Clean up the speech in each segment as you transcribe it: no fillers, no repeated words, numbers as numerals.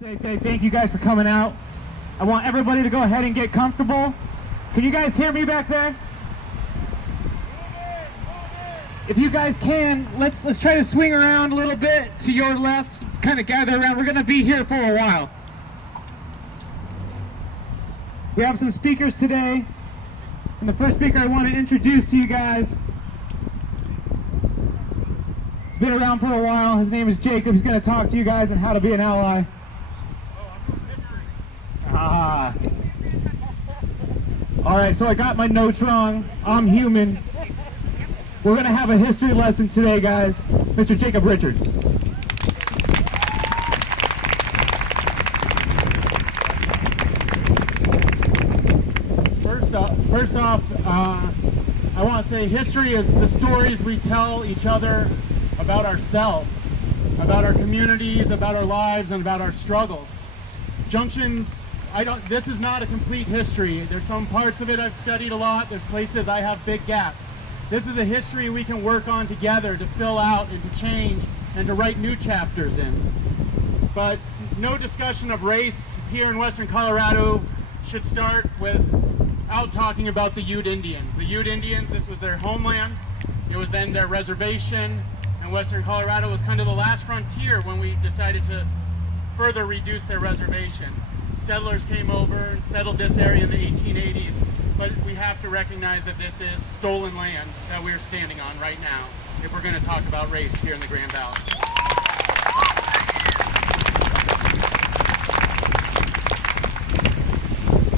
Say thank you guys for coming out. I want everybody to go ahead and get comfortable. Can you guys hear me back there? If you guys can, let's try to swing around a little bit to your left. Let's kind of gather around. We're going to be here for a while. We have some speakers today. And the first speaker I want to introduce to you guys, he's been around for a while. His name is Jacob. He's going to talk to you guys on how to be an ally. All right, so I got my notes wrong. I'm human. We're going to have a history lesson today, guys. Mr. Jacob Richards. First off, I want to say history is the stories we tell each other about ourselves, about our communities, about our lives, and about our struggles. Junctions, this is not a complete history. There's some parts of it I've studied a lot. There's places I have big gaps. This is a history we can work on together to fill out and to change and to write new chapters in. But no discussion of race here in Western Colorado should start without talking about the Ute Indians. The Ute Indians, this was their homeland. It was then their reservation, and Western Colorado was kind of the last frontier when we decided to further reduce their reservation. Settlers came over and settled this area in the 1880s, but we have to recognize that this is stolen land that we're standing on right now if we're going to talk about race here in the Grand Valley.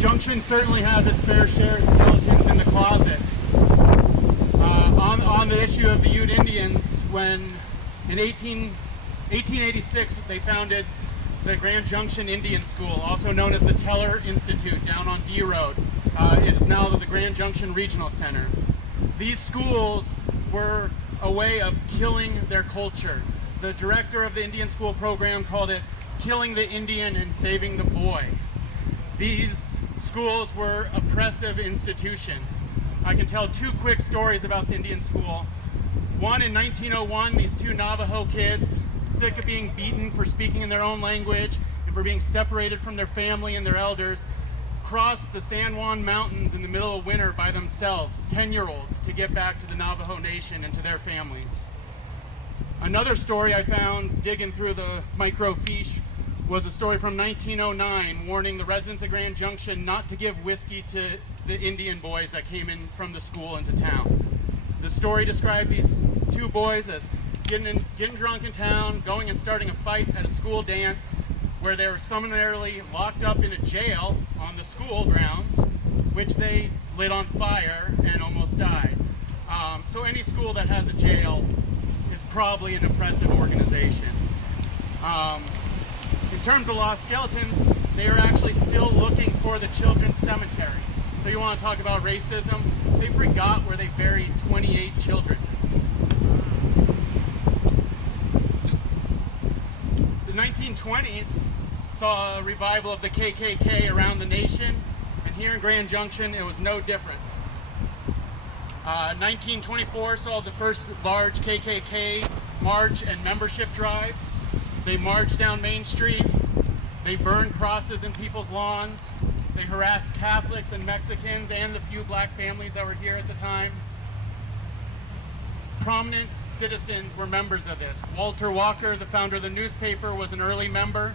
Junction certainly has its fair share of skeletons in the closet. On the issue of the Ute Indians, when in 1886 they founded the Grand Junction Indian School, also known as the Teller Institute, down on D Road. It is now the Grand Junction Regional Center. These schools were a way of killing their culture. The director of the Indian School program called it killing the Indian and saving the boy. These schools were oppressive institutions. I can tell two quick stories about the Indian School. One, in 1901, these two Navajo kids, sick of being beaten for speaking in their own language and for being separated from their family and their elders, crossed the San Juan Mountains in the middle of winter by themselves, 10-year-olds, to get back to the Navajo Nation and to their families. Another story I found digging through the microfiche was a story from 1909 warning the residents of Grand Junction not to give whiskey to the Indian boys that came in from the school into town. The story described these two boys as getting drunk in town, going and starting a fight at a school dance where they were summarily locked up in a jail on the school grounds, which they lit on fire and almost died. So any school that has a jail is probably an oppressive organization. In terms of lost skeletons, they are actually still looking for the children's cemetery. So you want to talk about racism? They forgot where they buried 28 children. The 1920s saw a revival of the KKK around the nation, and here in Grand Junction it was no different. 1924 saw the first large KKK march and membership drive. They marched down Main Street, they burned crosses in people's lawns, they harassed Catholics and Mexicans and the few black families that were here at the time. Prominent citizens were members of this. Walter Walker, the founder of the newspaper, was an early member.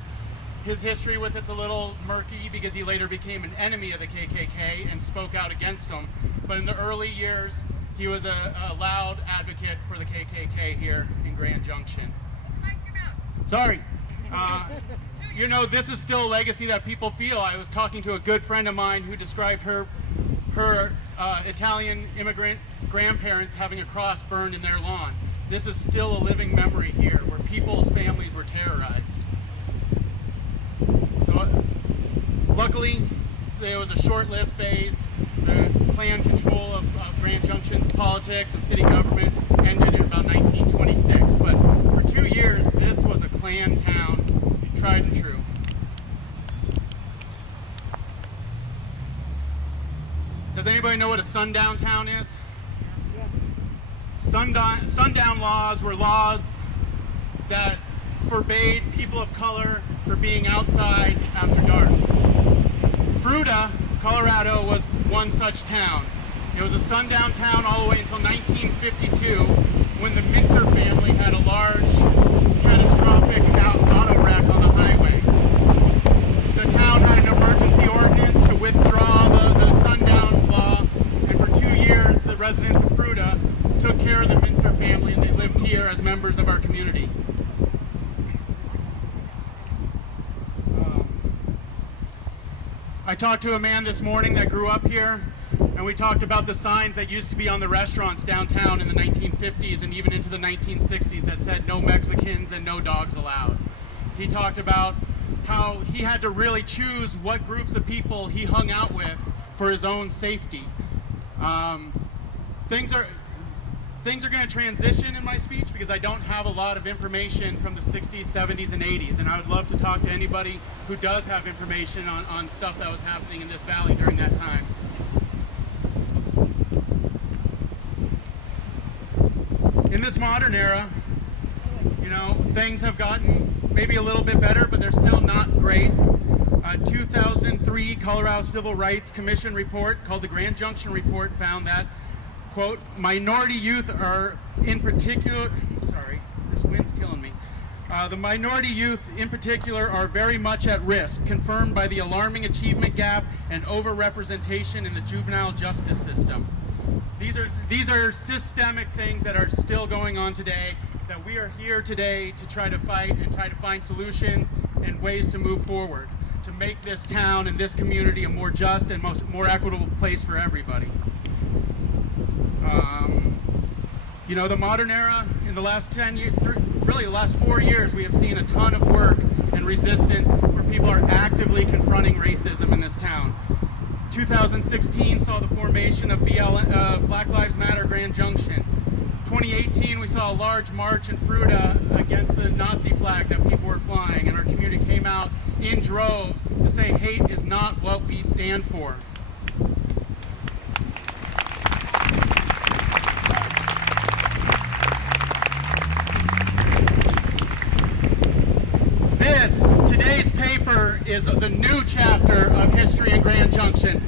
His history with it's a little murky because he later became an enemy of the KKK and spoke out against them. But in the early years, he was a loud advocate for the KKK here in Grand Junction. Sorry. You know, this is still a legacy that people feel. I was talking to a good friend of mine who described her Italian immigrant grandparents having a cross burned in their lawn. This is still a living memory here where people's families were terrorized. Luckily, there was a short-lived phase. The Klan control of Grand Junction's politics and city government ended in about 1926. But for 2 years, this was a Klan town, tried and true. Does anybody know what a sundown town is? Sundown laws were laws that forbade people of color from being outside after dark. Fruita, Colorado, was one such town. It was a sundown town all the way until 1952, when the Minter family had a large, catastrophic auto wreck on the highway. The town had an emergency ordinance to withdraw the sundown law, and for 2 years, the residents of Fruita took care of the Minter family, and they lived here as members of our community. I talked to a man this morning that grew up here, and we talked about the signs that used to be on the restaurants downtown in the 1950s and even into the 1960s that said no Mexicans and no dogs allowed. He talked about how he had to really choose what groups of people he hung out with for his own safety. Things are going to transition in my speech because I don't have a lot of information from the 60s, 70s, and 80s, and I would love to talk to anybody who does have information on stuff that was happening in this valley during that time. In this modern era, you know, things have gotten maybe a little bit better, but they're still not great. A 2003 Colorado Civil Rights Commission report called the Grand Junction report found that, quote, minority youth are in particular, sorry, this wind's killing me. The minority youth in particular are very much at risk, confirmed by the alarming achievement gap and overrepresentation in the juvenile justice system. These are systemic things that are still going on today, that we are here today to try to fight and try to find solutions and ways to move forward, to make this town and this community a more just and more equitable place for everybody. You know, the modern era, in the last 10 years, really the last 4 years, we have seen a ton of work and resistance where people are actively confronting racism in this town. 2016 saw the formation of Black Lives Matter Grand Junction. 2018, we saw a large march in Fruita against the Nazi flag that people were flying, and our community came out in droves to say hate is not what we stand for. Today's paper is the new chapter of history in Grand Junction.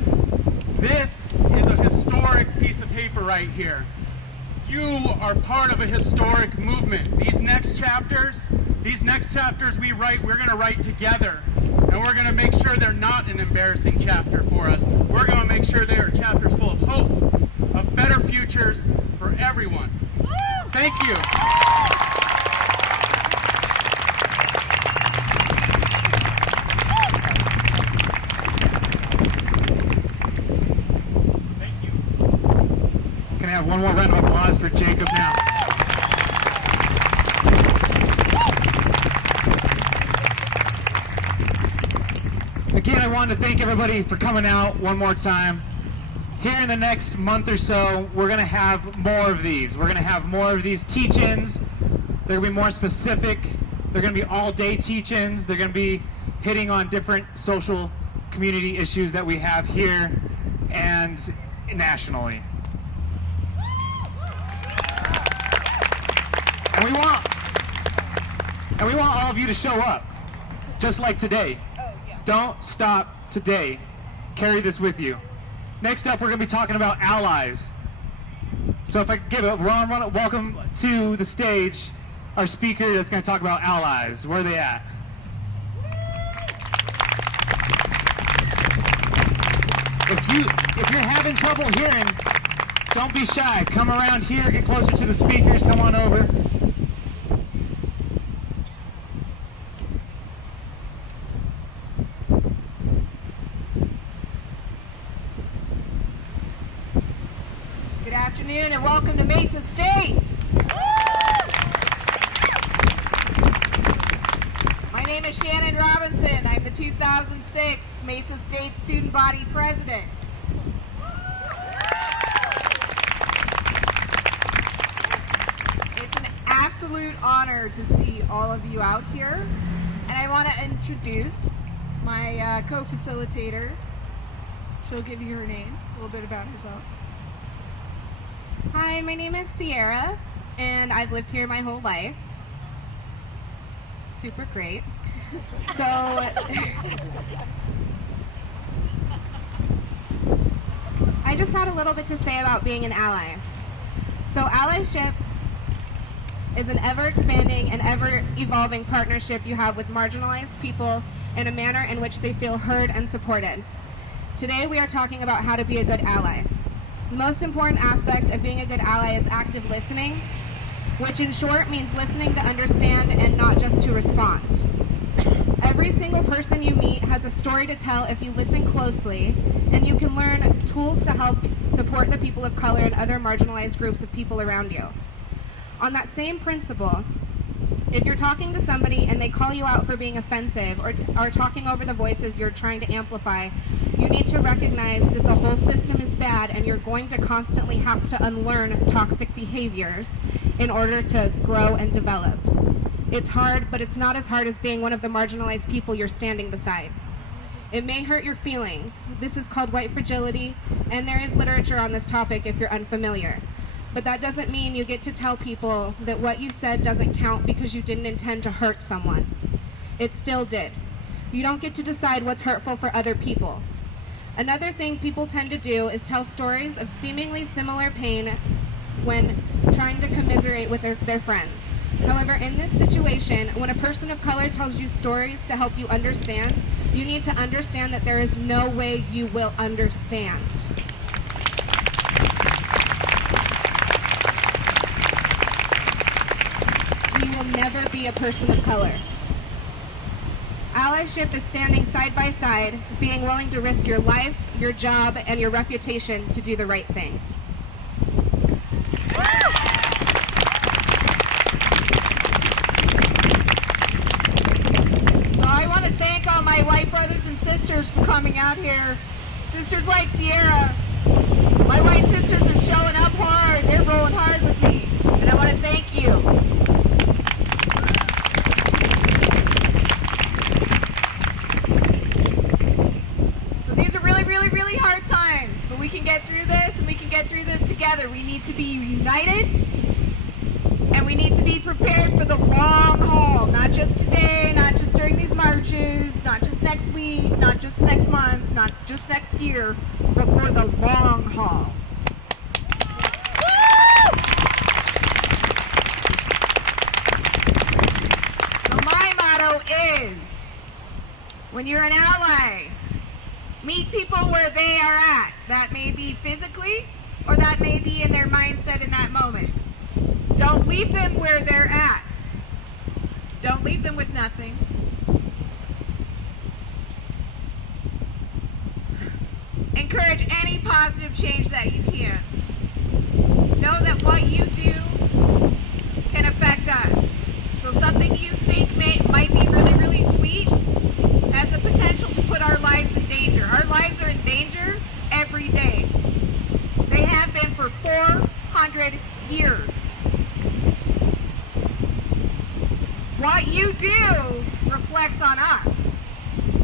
This is a historic piece of paper right here. You are part of a historic movement. These next chapters we write, we're going to write together. And we're going to make sure they're not an embarrassing chapter for us. We're going to make sure they are chapters full of hope, of better futures for everyone. Thank you. Have one more round of applause for Jacob now. Again, I want to thank everybody for coming out one more time. Here in the next month or so, we're going to have more of these. We're going to have more of these teach-ins. They're going to be more specific. They're going to be all-day teach-ins. They're going to be hitting on different social community issues that we have here and nationally. And we want all of you to show up, just like today. Don't stop today. Carry this with you. Next up, we're going to be talking about allies. So if I could give a warm welcome to the stage, our speaker that's going to talk about allies. Where are they at? If you're having trouble hearing, don't be shy. Come around here, get closer to the speakers, come on over. Good afternoon and welcome to Mesa State. My name is Shannon Robinson. I'm the 2006 Mesa State Student Body President. It's an absolute honor to see all of you out here. And I want to introduce my co-facilitator. She'll give you her name, a little bit about herself. Hi, my name is Sierra, and I've lived here my whole life. super great. So, I just had a little bit to say about being an ally. So, allyship is an ever-expanding and ever-evolving partnership you have with marginalized people in a manner in which they feel heard and supported. Today, we are talking about how to be a good ally. The most important aspect of being a good ally is active listening, which in short means listening to understand and not just to respond. Every single person you meet has a story to tell if you listen closely, and you can learn tools to help support the people of color and other marginalized groups of people around you. On that same principle, if you're talking to somebody and they call you out for being offensive or are talking over the voices you're trying to amplify, you need to recognize that the whole system is bad and you're going to constantly have to unlearn toxic behaviors in order to grow and develop. It's hard, but it's not as hard as being one of the marginalized people you're standing beside. It may hurt your feelings. This is called white fragility, and there is literature on this topic if you're unfamiliar. But that doesn't mean you get to tell people that what you said doesn't count because you didn't intend to hurt someone. It still did. You don't get to decide what's hurtful for other people. Another thing people tend to do is tell stories of seemingly similar pain when trying to commiserate with their friends. However, in this situation, when a person of color tells you stories to help you understand, you need to understand that there is no way you will understand. You will never be a person of color. Allyship is standing side by side, being willing to risk your life, your job, and your reputation to do the right thing. So I want to thank all my white brothers and sisters for coming out here. Sisters like Sierra. My white sisters are showing up hard. They're rolling hard with me. And I want to thank you. Really hard times, but we can get through this, and we can get through this together. We need to be united, and we need to be prepared for the long haul, not just today, not just during these marches, not just next week, not just next month, not just next year, but for the long haul. So my motto is, when you're an ally, meet people where they are at. That may be physically, or that may be in their mindset in that moment. Don't leave them where they're at. Don't leave them with nothing. Encourage any positive change that you can. Know that what you do can affect us. So something you think might be really, really sweet has the potential to put our lives in danger. Our lives are in danger every day. They have been for 400 years. What you do reflects on us.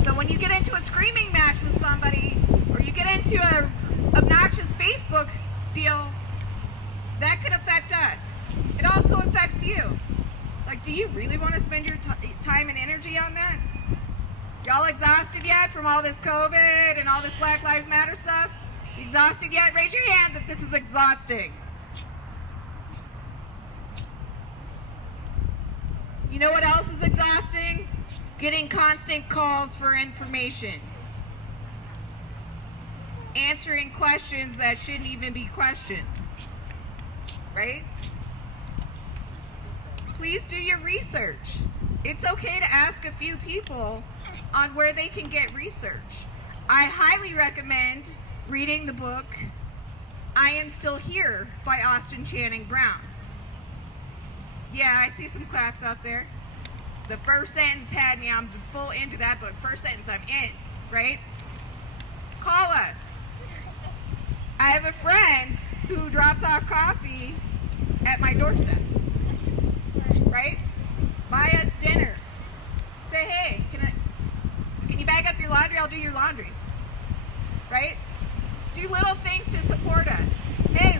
So when you get into a screaming match with somebody, or you get into an obnoxious Facebook deal, that could affect us. It also affects you. Like, do you really want to spend your time and energy on that? Y'all exhausted yet from all this COVID and all this Black Lives Matter stuff? Exhausted yet? Raise your hands if this is exhausting. You know what else is exhausting? Getting constant calls for information. Answering questions that shouldn't even be questions. Right? Please do your research. It's okay to ask a few people on where they can get research. I highly recommend reading the book I Am Still Here by Austin Channing Brown. Yeah, I see some claps out there. The first sentence had me, I'm full into that book. First sentence, I'm in, right? Call us. I have a friend who drops off coffee at my doorstep, right? Buy us dinner. Say, hey, can you bag up your laundry? I'll do your laundry, right? Do little things to support us. Hey,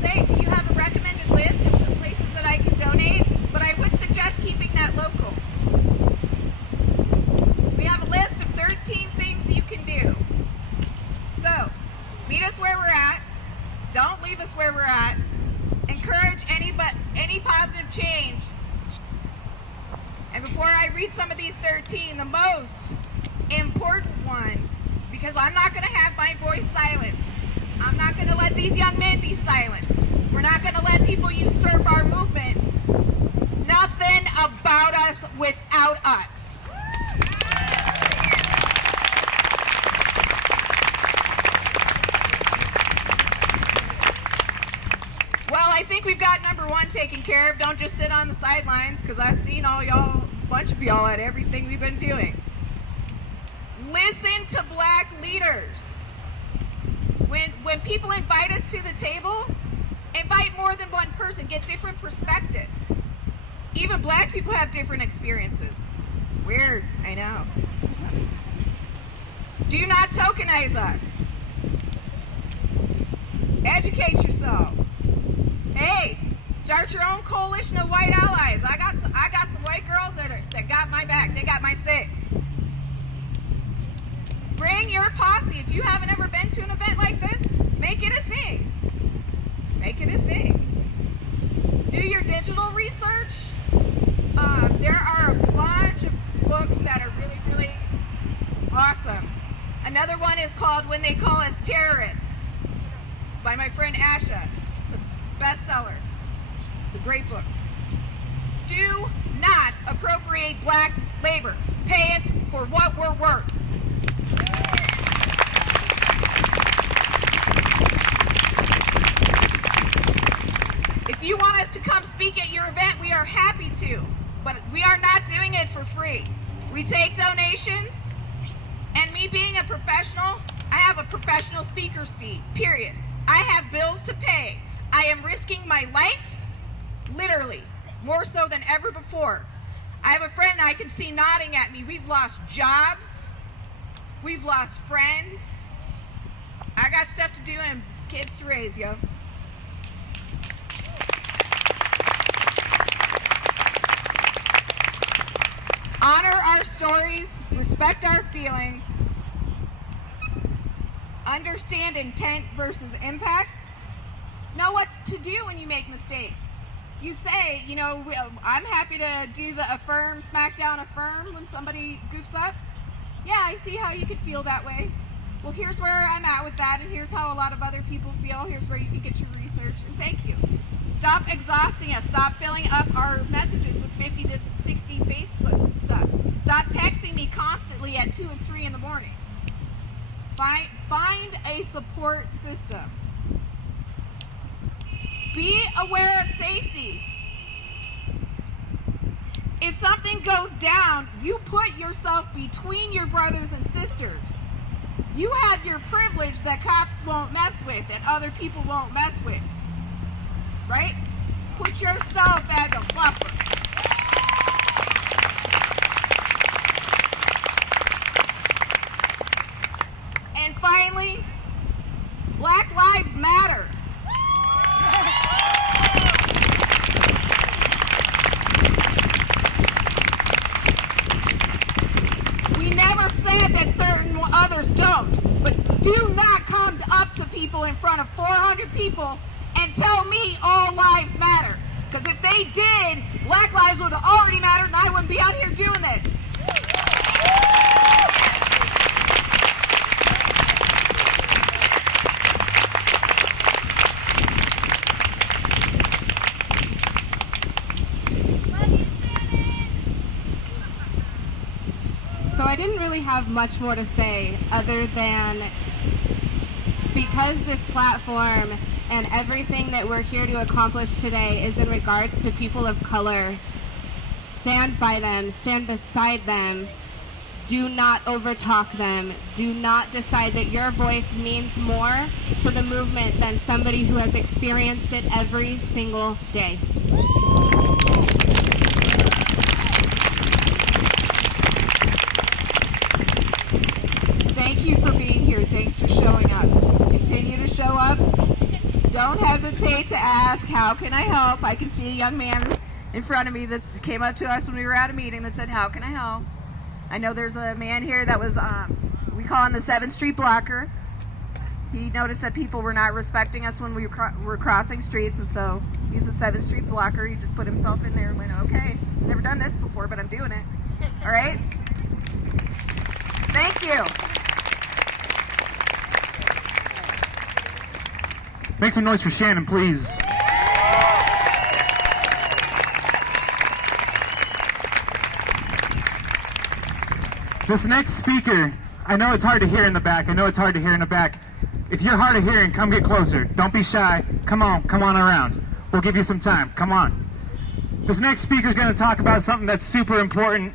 say, do you have a recommended list of places that I can donate? But I would suggest keeping that local. read some of these 13. The most important one, because I'm not going to have my voice silenced. I'm not going to let these young men be silenced. We're not going to let people usurp our movement. Nothing about us without us. Well, I think we've got number one taken care of. Don't just sit on the sidelines, because I've seen all y'all, a bunch of y'all at everything we've been doing. Listen to black leaders. When people invite us to the table, invite more than one person, get different perspectives. Even black people have different experiences. Weird, I know. Do not tokenize us. Educate yourself. Hey, start your own coalition of white allies. I got some white girls that got my back. They got my six. Bring your posse. If you haven't ever been to an event like this, make it a thing. Make it a thing. Do your digital research. There are a bunch of books that are really, really awesome. Another one is called When They Call Us Terrorists by my friend Asha. It's a bestseller. It's a great book. Do not appropriate black labor. Pay us for what we're worth. If you want us to come speak at your event, we are happy to, but we are not doing it for free. We take donations, and me being a professional, I have a professional speaker's fee, period. I have bills to pay. I am risking my life, literally, more so than ever before. I have a friend I can see nodding at me. We've lost jobs. We've lost friends. I got stuff to do and kids to raise, yo. Honor our stories, respect our feelings, understand intent versus impact, know what to do when you make mistakes. You say, you know, I'm happy to do the affirm, smackdown affirm when somebody goofs up. Yeah, I see how you could feel that way. Well, here's where I'm at with that, and here's how a lot of other people feel. Here's where you can get your research, and thank you. Stop exhausting us. Stop filling up our messages with 50 to 60 Facebook stuff. Stop texting me constantly at 2 and 3 in the morning. Find a support system. Be aware of safety. If something goes down, you put yourself between your brothers and sisters. You have your privilege that cops won't mess with and other people won't mess with. Right? Put yourself as a buffer. And finally, Black Lives Matter. We never said that certain others don't, but do not come up to people in front of 400 people and tell me all lives matter. Because if they did, black lives would have already mattered and I wouldn't be out here doing this. So I didn't really have much more to say other than because this platform and everything that we're here to accomplish today is in regards to people of color, stand by them, stand beside them, do not overtalk them, do not decide that your voice means more to the movement than somebody who has experienced it every single day. Thank you for being here. Thanks for showing up. Continue to show up. Don't hesitate to ask, how can I help? I can see a young man in front of me that came up to us when we were at a meeting that said, how can I help? I know there's a man here that was, we call him the 7th Street Blocker. He noticed that people were not respecting us when we were crossing streets, and so he's the 7th Street Blocker. He just put himself in there and went, okay, never done this before, but I'm doing it. All right? Thank you. Make some noise for Shannon, please. This next speaker, I know it's hard to hear in the back. If you're hard of hearing, come get closer. Don't be shy. Come on around. We'll give you some time. Come on. This next speaker is going to talk about something that's super important,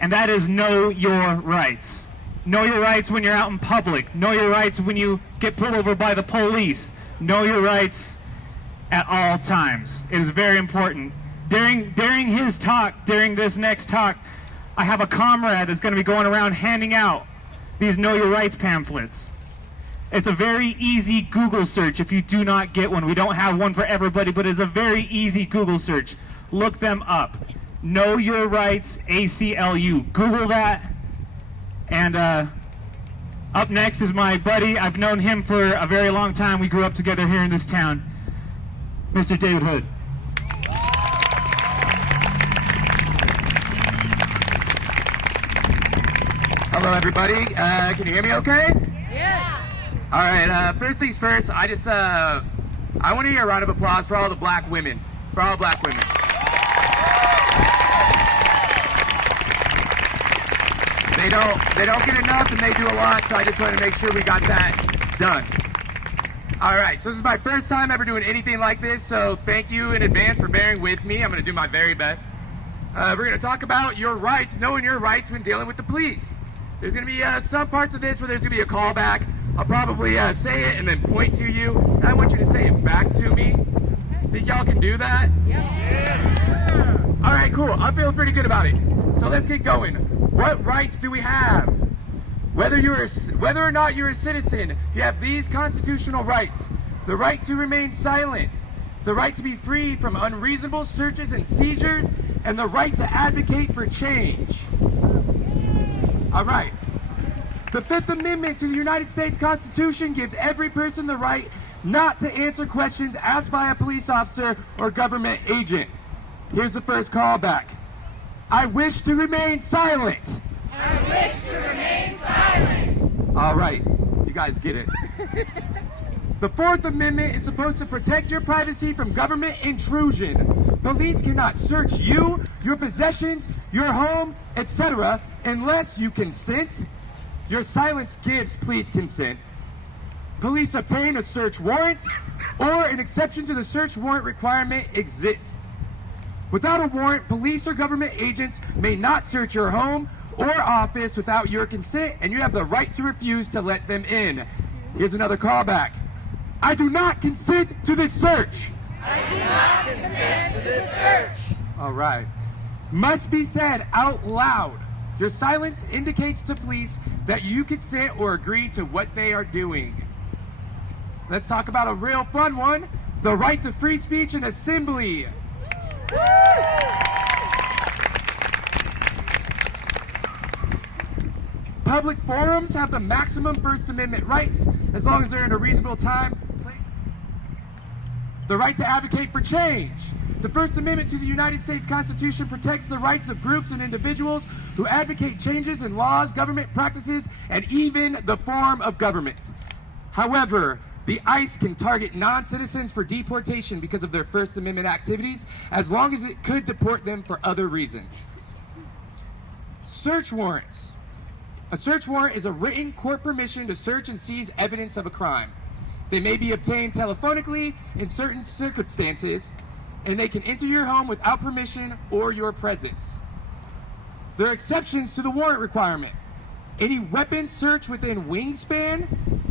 and that is know your rights. Know your rights when you're out in public. Know your rights when you get pulled over by the police. Know your rights at all times. It is very important. During this next talk, I have a comrade that's going to be going around handing out these Know Your Rights pamphlets. It's a very easy Google search if you do not get one. We don't have one for everybody, but it's a very easy Google search. Look them up. Know Your Rights, ACLU. Google that. And up next is my buddy. I've known him for a very long time. We grew up together here in this town. Mr. David Hood. Hello, everybody. Can you hear me okay? Yeah. All right, first things first, I want to hear a round of applause for all the black women. For all black women. They don't get enough and they do a lot, so I just want to make sure we got that done. All right, so this is my first time ever doing anything like this, so thank you in advance for bearing with me. I'm going to do my very best. We're going to talk about your rights, knowing your rights when dealing with the police. There's going to be some parts of this where there's going to be a callback. I'll probably say it and then point to you, and I want you to say it back to me. Think y'all can do that? Yeah. All right, cool. I'm feeling pretty good about it. So let's get going. What rights do we have? Whether or not you're a citizen, you have these constitutional rights. The right to remain silent, the right to be free from unreasonable searches and seizures, and the right to advocate for change. All right. The Fifth Amendment to the United States Constitution gives every person the right not to answer questions asked by a police officer or government agent. Here's the first callback. I wish to remain silent. I wish to remain silent. All right, you guys get it. The Fourth Amendment is supposed to protect your privacy from government intrusion. Police cannot search you, your possessions, your home, etc. unless you consent. Your silence gives police consent. Police obtain a search warrant, or an exception to the search warrant requirement exists. Without a warrant, police or government agents may not search your home or office without your consent, and you have the right to refuse to let them in. Here's another callback. I do not consent to this search. I do not consent to this search. All right. Must be said out loud. Your silence indicates to police that you consent or agree to what they are doing. Let's talk about a real fun one. The right to free speech and assembly. Public forums have the maximum First Amendment rights as long as they're in a reasonable time. The right to advocate for change. The First Amendment to the United States Constitution protects the rights of groups and individuals who advocate changes in laws, government practices, and even the form of government. However, the ICE can target non-citizens for deportation because of their First Amendment activities, as long as it could deport them for other reasons. Search warrants. A search warrant is a written court permission to search and seize evidence of a crime. They may be obtained telephonically in certain circumstances, and they can enter your home without permission or your presence. There are exceptions to the warrant requirement. Any weapon search within wingspan,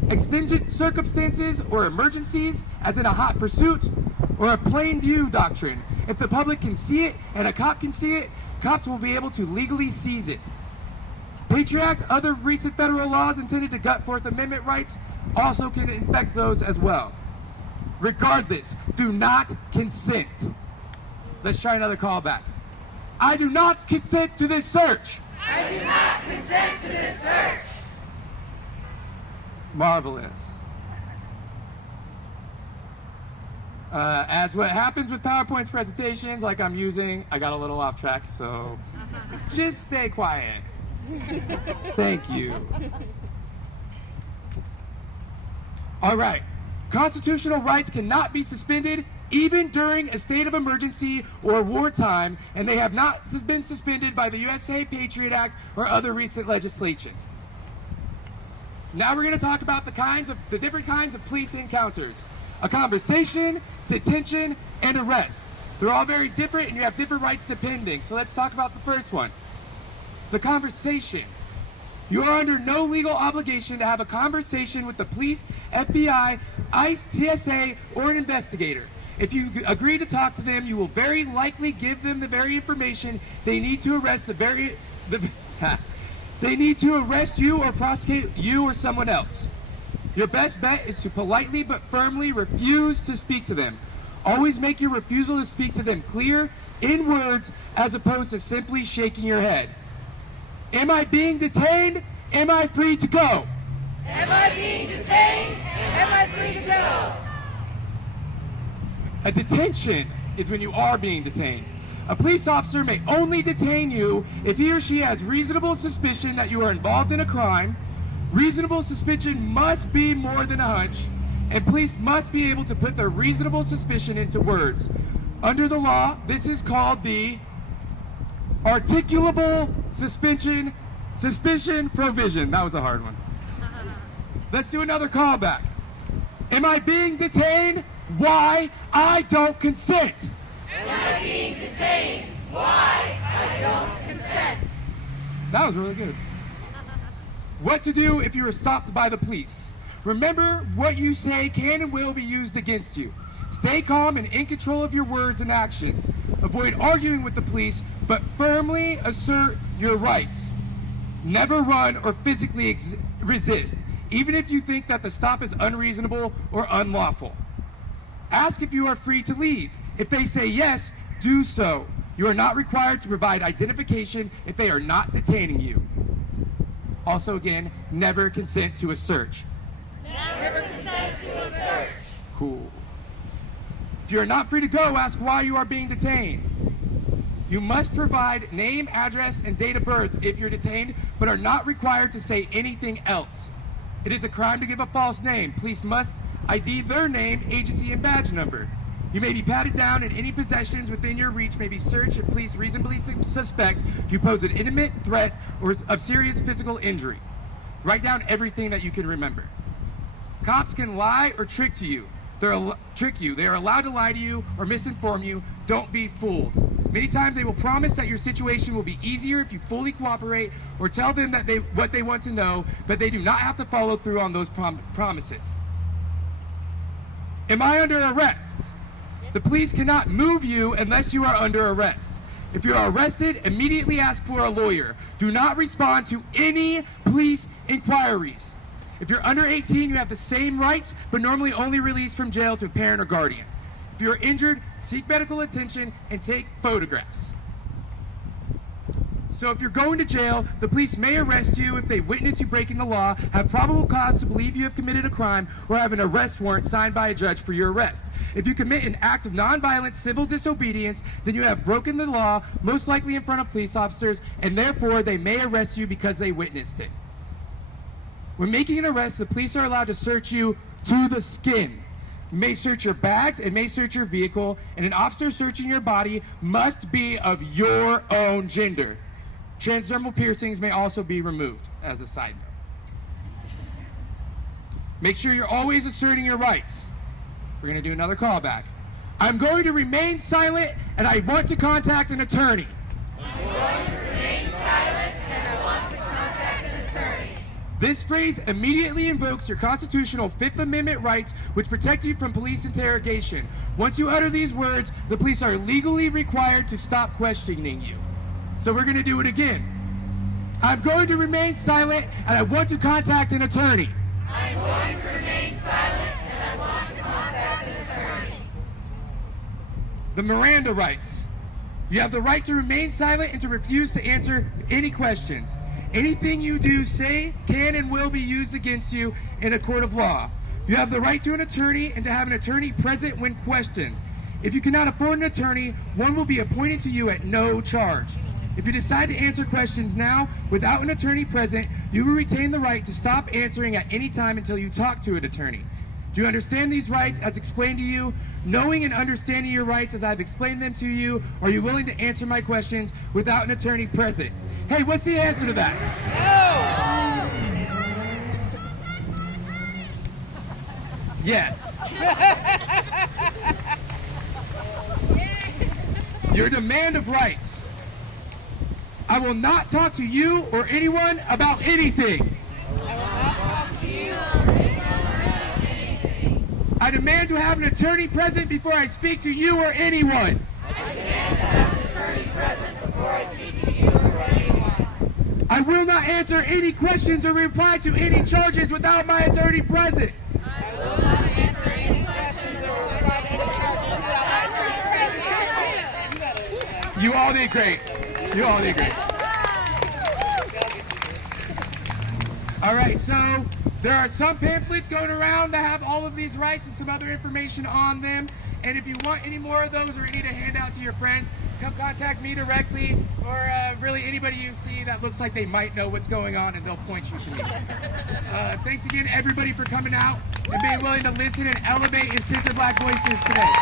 exigent circumstances or emergencies, as in a hot pursuit, or a plain view doctrine. If the public can see it and a cop can see it, cops will be able to legally seize it. Patriot Act, other recent federal laws intended to gut Fourth Amendment rights also can infect those as well. Regardless, do not consent. Let's try another callback. I do not consent to this search. I do not consent to this search. Marvelous. As what happens with PowerPoint's presentations, like I'm using, I got a little off track, so Just stay quiet. Thank you. All right. Constitutional rights cannot be suspended even during a state of emergency or wartime, and they have not been suspended by the USA Patriot Act or other recent legislation. Now we're going to talk about the different kinds of police encounters. A conversation, detention, and arrest. They're all very different, and you have different rights depending. So let's talk about the first one. The conversation. You are under no legal obligation to have a conversation with the police, FBI, ICE, TSA, or an investigator. If you agree to talk to them, you will very likely give them the very information they need to arrest they need to arrest you or prosecute you or someone else. Your best bet is to politely but firmly refuse to speak to them. Always make your refusal to speak to them clear in words as opposed to simply shaking your head. Am I being detained? Am I free to go? Am I being detained? Am I free to go? A detention is when you are being detained. A police officer may only detain you if he or she has reasonable suspicion that you are involved in a crime. Reasonable suspicion must be more than a hunch, and police must be able to put their reasonable suspicion into words. Under the law, this is called the articulable suspicion provision. That was a hard one. Let's do another callback. Am I being detained? Why? I don't consent. Am I being detained? Why? I don't consent. That was really good. What to do if you are stopped by the police. Remember, what you say can and will be used against you. Stay calm and in control of your words and actions. Avoid arguing with the police, but firmly assert your rights. Never run or physically resist, even if you think that the stop is unreasonable or unlawful. Ask if you are free to leave. If they say yes, do so. You are not required to provide identification if they are not detaining you. Also, again, never consent to a search. Never consent to a search. Cool. If you are not free to go, ask why you are being detained. You must provide name, address, and date of birth if you're detained, but are not required to say anything else. It is a crime to give a false name. Police must ID their name, agency, and badge number. You may be patted down, and any possessions within your reach may be searched if police reasonably suspect you pose an imminent threat or of serious physical injury. Write down everything that you can remember. Cops can lie or trick you. They are allowed to lie to you or misinform you. Don't be fooled. Many times they will promise that your situation will be easier if you fully cooperate or tell them that what they want to know, but they do not have to follow through on those promises. Am I under arrest? The police cannot move you unless you are under arrest. If you are arrested, immediately ask for a lawyer. Do not respond to any police inquiries. If you're under 18, you have the same rights, but normally only released from jail to a parent or guardian. If you're injured, seek medical attention and take photographs. So if you're going to jail, the police may arrest you if they witness you breaking the law, have probable cause to believe you have committed a crime, or have an arrest warrant signed by a judge for your arrest. If you commit an act of nonviolent civil disobedience, then you have broken the law, most likely in front of police officers, and therefore they may arrest you because they witnessed it. When making an arrest, the police are allowed to search you to the skin. May search your bags and may search your vehicle, and an officer searching your body must be of your own gender. Transdermal piercings may also be removed, as a side note. Make sure you're always asserting your rights. We're going to do another callback. I'm going to remain silent, and I want to contact an attorney. I'm going to remain silent, and I want to contact an attorney. This phrase immediately invokes your constitutional Fifth Amendment rights, which protect you from police interrogation. Once you utter these words, the police are legally required to stop questioning you. So we're going to do it again. I'm going to remain silent, and I want to contact an attorney. I'm going to remain silent, and I want to contact an attorney. The Miranda rights. You have the right to remain silent and to refuse to answer any questions. Anything you do, say, can, and will be used against you in a court of law. You have the right to an attorney and to have an attorney present when questioned. If you cannot afford an attorney, one will be appointed to you at no charge. If you decide to answer questions now without an attorney present, you will retain the right to stop answering at any time until you talk to an attorney. Do you understand these rights as explained to you? Knowing and understanding your rights as I've explained them to you, are you willing to answer my questions without an attorney present? Hey, what's the answer to that? No! Yes. Your demand of rights. I will not talk to you or anyone about anything. I demand to have an attorney present before I speak to you or anyone. I demand to have an attorney present before I speak to you or anyone. I will not answer any questions or reply to any charges without my attorney present. I will not answer any questions or reply to any charges without my attorney present. You all did great. You all did great. All right, so there are some pamphlets going around that have all of these rights and some other information on them. And if you want any more of those or need a handout to your friends, come contact me directly or really anybody you see that looks like they might know what's going on, and they'll point you to me. Thanks again, everybody, for coming out and being willing to listen and elevate and center Black voices today.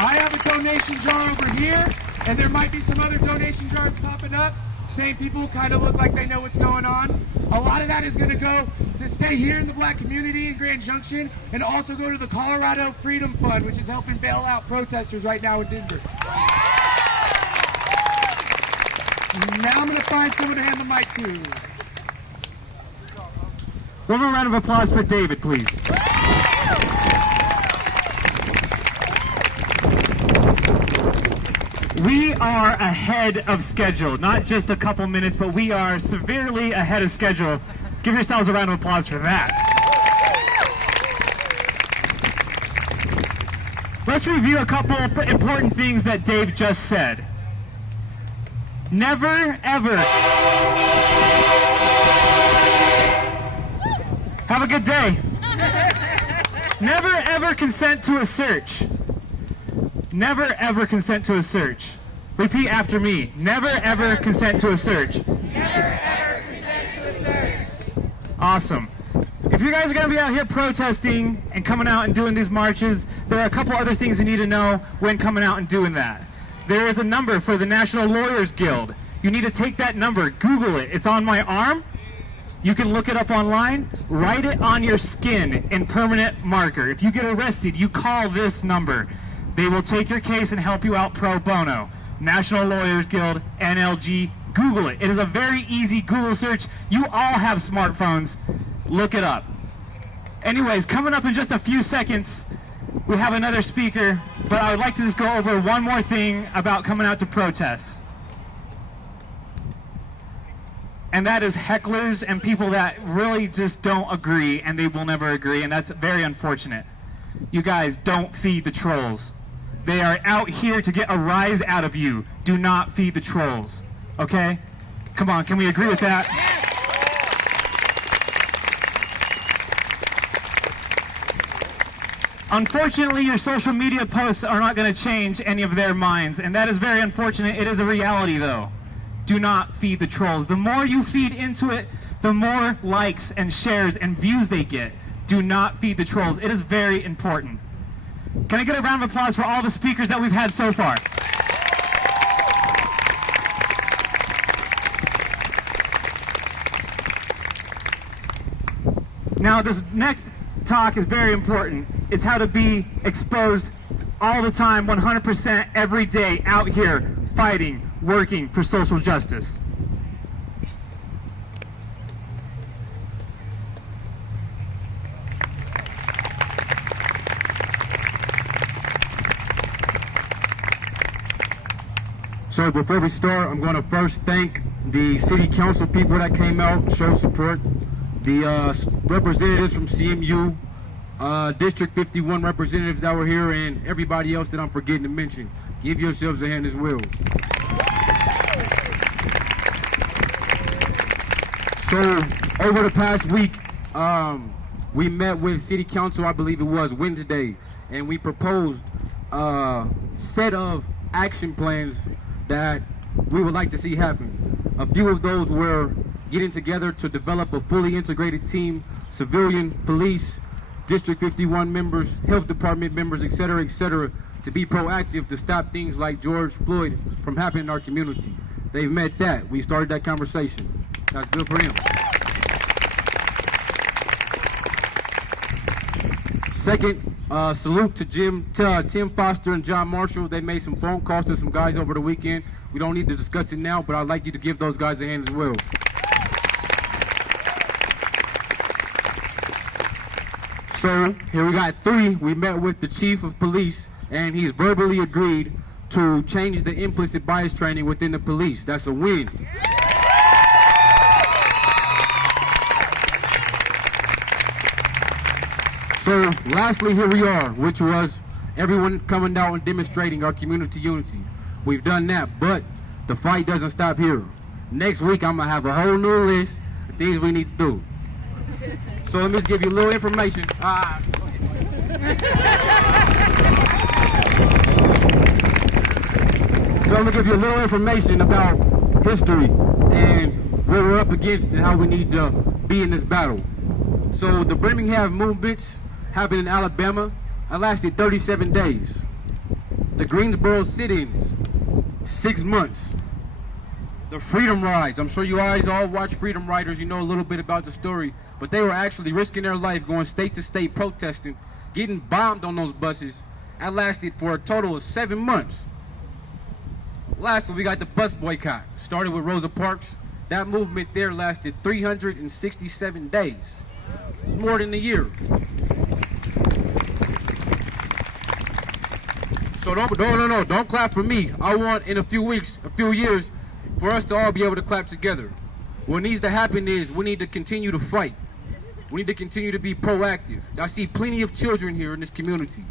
I have a donation jar over here, and there might be some other donation jars popping up. Same people kind of look like they know what's going on. A lot of that is going to go to stay here in the Black community in Grand Junction, and also go to the Colorado Freedom Fund, which is helping bail out protesters right now in Denver. Now I'm going to find someone to hand the mic to. One more round of applause for David, please. We are ahead of schedule, not just a couple minutes, but we are severely ahead of schedule. Give yourselves a round of applause for that. Let's review a couple important things that Dave just said. Never, ever. Have a good day. Never, ever consent to a search. Never ever consent to a search. Repeat after me. Never ever consent to a search. Never ever consent to a search. Awesome. If you guys are going to be out here protesting and coming out and doing these marches, there are a couple other things you need to know when coming out and doing that. There is a number for the National Lawyers Guild. You need to take that number, Google it. It's on my arm. You can look it up online. Write it on your skin in permanent marker. If you get arrested, you call this number. They will take your case and help you out pro bono. National Lawyers Guild, NLG, Google it. It is a very easy Google search. You all have smartphones. Look it up. Anyways, coming up in just a few seconds, we have another speaker, but I would like to just go over one more thing about coming out to protests. And that is hecklers and people that really just don't agree, and they will never agree, and that's very unfortunate. You guys, don't feed the trolls. They are out here to get a rise out of you. Do not feed the trolls. Okay? Come on, can we agree with that? Unfortunately, your social media posts are not going to change any of their minds, and that is very unfortunate. It is a reality, though. Do not feed the trolls. The more you feed into it, the more likes and shares and views they get. Do not feed the trolls. It is very important. Can I get a round of applause for all the speakers that we've had so far? Now, this next talk is very important. It's how to be exposed all the time, 100% every day, out here, fighting, working for social justice. So before we start, I'm going to first thank the city council people that came out, show support, the representatives from CMU, District 51 representatives that were here, and everybody else that I'm forgetting to mention. Give yourselves a hand as well. So over the past week, we met with city council, I believe it was Wednesday, and we proposed set of action plans that we would like to see happen. A few of those were getting together to develop a fully integrated team, civilian, police, District 51 members, health department members, etc., to be proactive to stop things like George Floyd from happening in our community. They've met that. We started that conversation. That's good for them. Second, salute to Tim Foster and John Marshall. They made some phone calls to some guys over the weekend. We don't need to discuss it now, but I'd like you to give those guys a hand as well. So here we got 3. We met with the chief of police, and he's verbally agreed to change the implicit bias training within the police. That's a win. So lastly, here we are, which was everyone coming out and demonstrating our community unity. We've done that, but the fight doesn't stop here. Next week, I'm gonna have a whole new list of things we need to do. So let me just give you a little information. So I'm gonna give you a little information about history and what we're up against and how we need to be in this battle. So the Birmingham movements happened in Alabama. That lasted 37 days. The Greensboro sit-ins, 6 months. The Freedom Rides, I'm sure you guys all watch Freedom Riders, you know a little bit about the story, but they were actually risking their life going state to state protesting, getting bombed on those buses. That lasted for a total of 7 months. Lastly, we got the bus boycott. Started with Rosa Parks. That movement there lasted 367 days. It's more than a year. So don't clap for me. I want in a few weeks, a few years, for us to all be able to clap together. What needs to happen is we need to continue to fight. We need to continue to be proactive. I see plenty of children here in this community,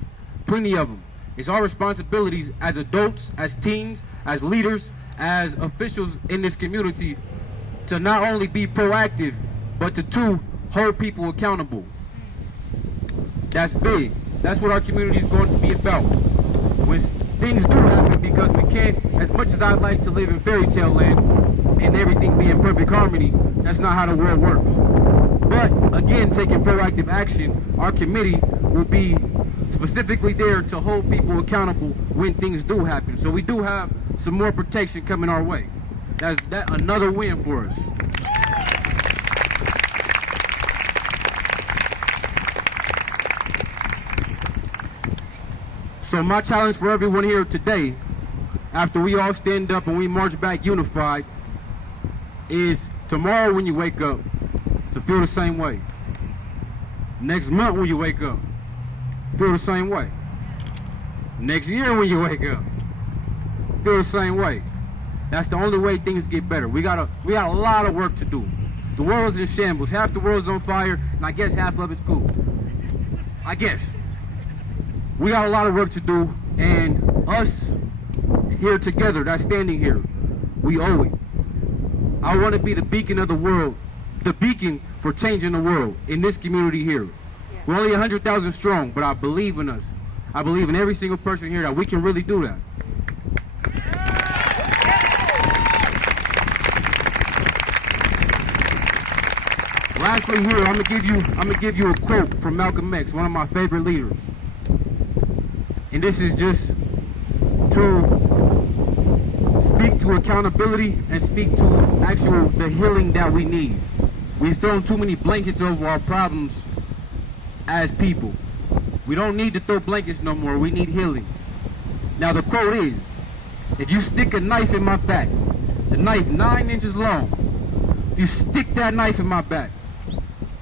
plenty of them. It's our responsibility as adults, as teens, as leaders, as officials in this community to not only be proactive, but to 2, hold people accountable. That's big. That's what our community is going to be about. When things do happen, because we can't, as much as I'd like to live in fairy tale land and everything be in perfect harmony, that's not how the world works. But again, taking proactive action, our committee will be specifically there to hold people accountable when things do happen. So we do have some more protection coming our way. That's another win for us. So my challenge for everyone here today, after we all stand up and we march back unified, is tomorrow when you wake up, to feel the same way. Next month when you wake up, feel the same way. Next year when you wake up, feel the same way. That's the only way things get better. We got a lot of work to do. The world's in shambles. Half the world's on fire, and I guess half of it's cool. I guess. We got a lot of work to do, and us here together, that's standing here, we owe it. I want to be the beacon of the world, the beacon for changing the world in this community here. We're only 100,000 strong, but I believe in us. I believe in every single person here that we can really do that. Lastly here, I'm gonna give you a quote from Malcolm X, one of my favorite leaders. And this is just to speak to accountability and speak to the healing that we need. We've thrown too many blankets over our problems as people. We don't need to throw blankets no more. We need healing. Now the quote is, if you stick a knife in my back, the knife 9 inches long, if you stick that knife in my back,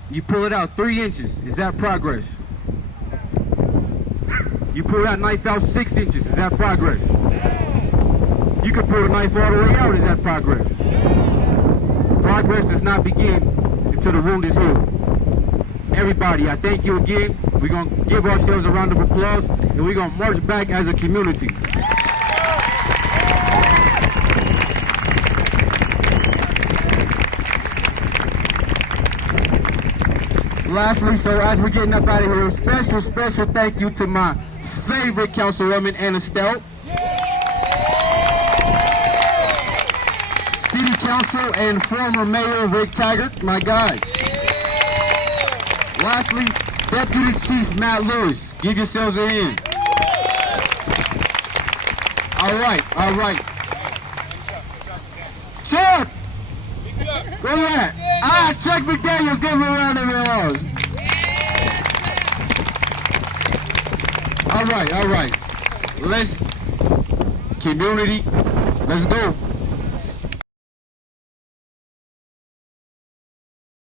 you pull it out 3 inches, is that progress? You pull that knife out 6 inches, is that progress? You can pull the knife all the way out, is that progress? Progress does not begin until the wound is healed. Everybody, I thank you again. We're going to give ourselves a round of applause, and we're going to march back as a community. Lastly, so as we're getting up out of here, special thank you to my favorite Councilwoman, Anna Stout. City Council and former Mayor Rick Taggart, my guy. Lastly, Deputy Chief Matt Lewis. Give yourselves a hand. All right. Chuck! Where you at? Chuck McDaniels, give him a round of applause. All right. Let's go.